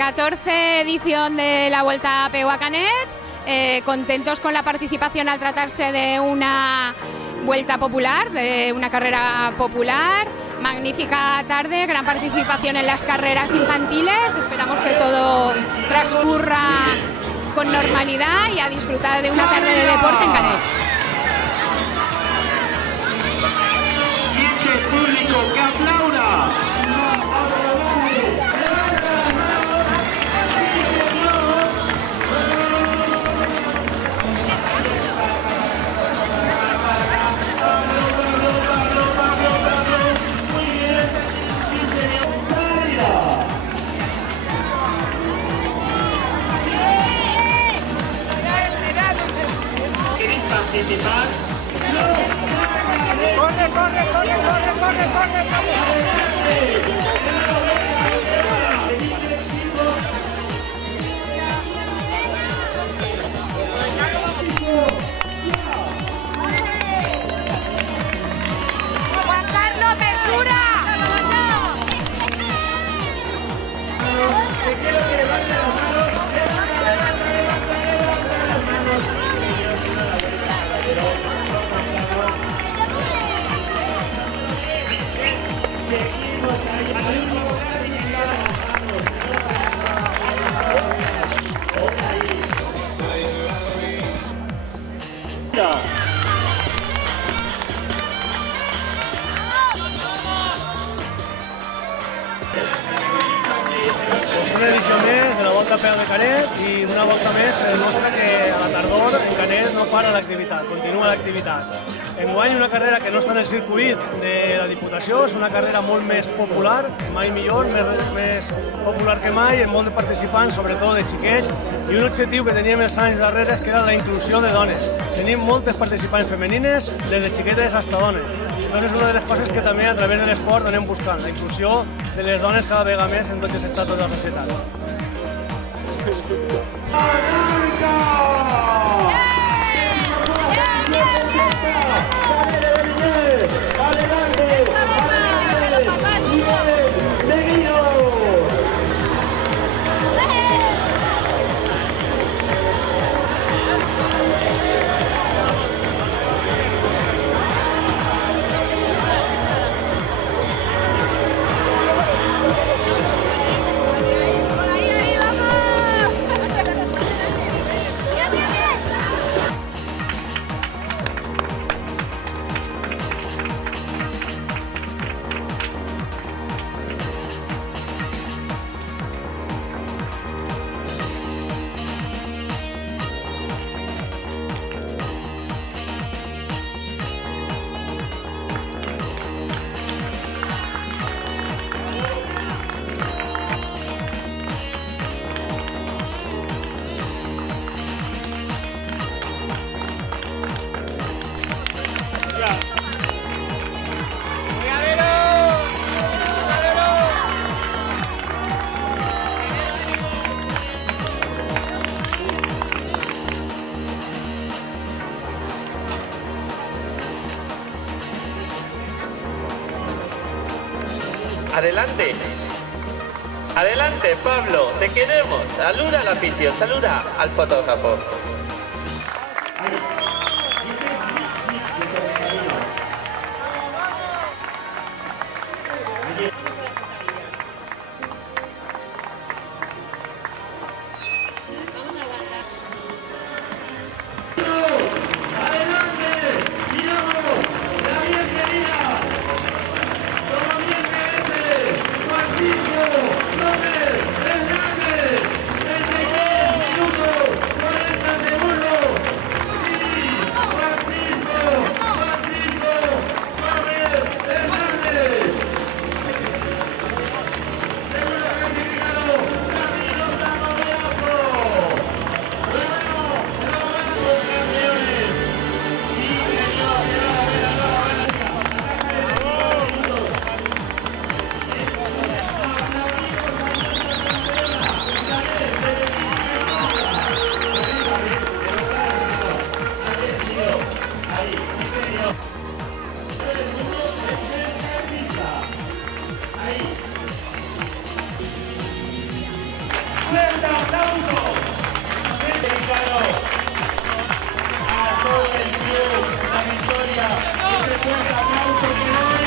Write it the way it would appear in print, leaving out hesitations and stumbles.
14ª edición de la Vuelta a Peu a Canet, contentos con la participación al tratarse de una vuelta popular, de una carrera popular, magnífica tarde, gran participación en las carreras infantiles, esperamos que todo transcurra con normalidad y a disfrutar de una tarde de deporte en Canet. Y el público que aplauda. ¿Queréis participar? ¡Corre, corre, corre, corre, corre, corre, corre! ¡Juan Carlos, mesura! Te quiero que levante las manos. Pues una edició més de la Volta a Peu de Canet i una volta més demostra que a la tardor en Canet no para l'activitat, continua l'activitat. Enguany una carrera que no està en el circuit de la Diputació, és una carrera molt més popular, mai millor, més popular que mai, amb molt de participants, sobretot de xiquets, i un objectiu que teníem els anys darreres que era la inclusió de dones. Tenim moltes participants femenines, des de xiquetes fins a dones. Doncs és una de les coses que també a través de l'esport anem buscant, la inclusió de les dones cada vegada més en tots els estratos de la societat. Adelante. Adelante, Pablo, te queremos. Saluda a la afición, saluda al fotógrafo. López Hernández, 33 minutos, 40 el club, la victoria. Un fuerte aplauso,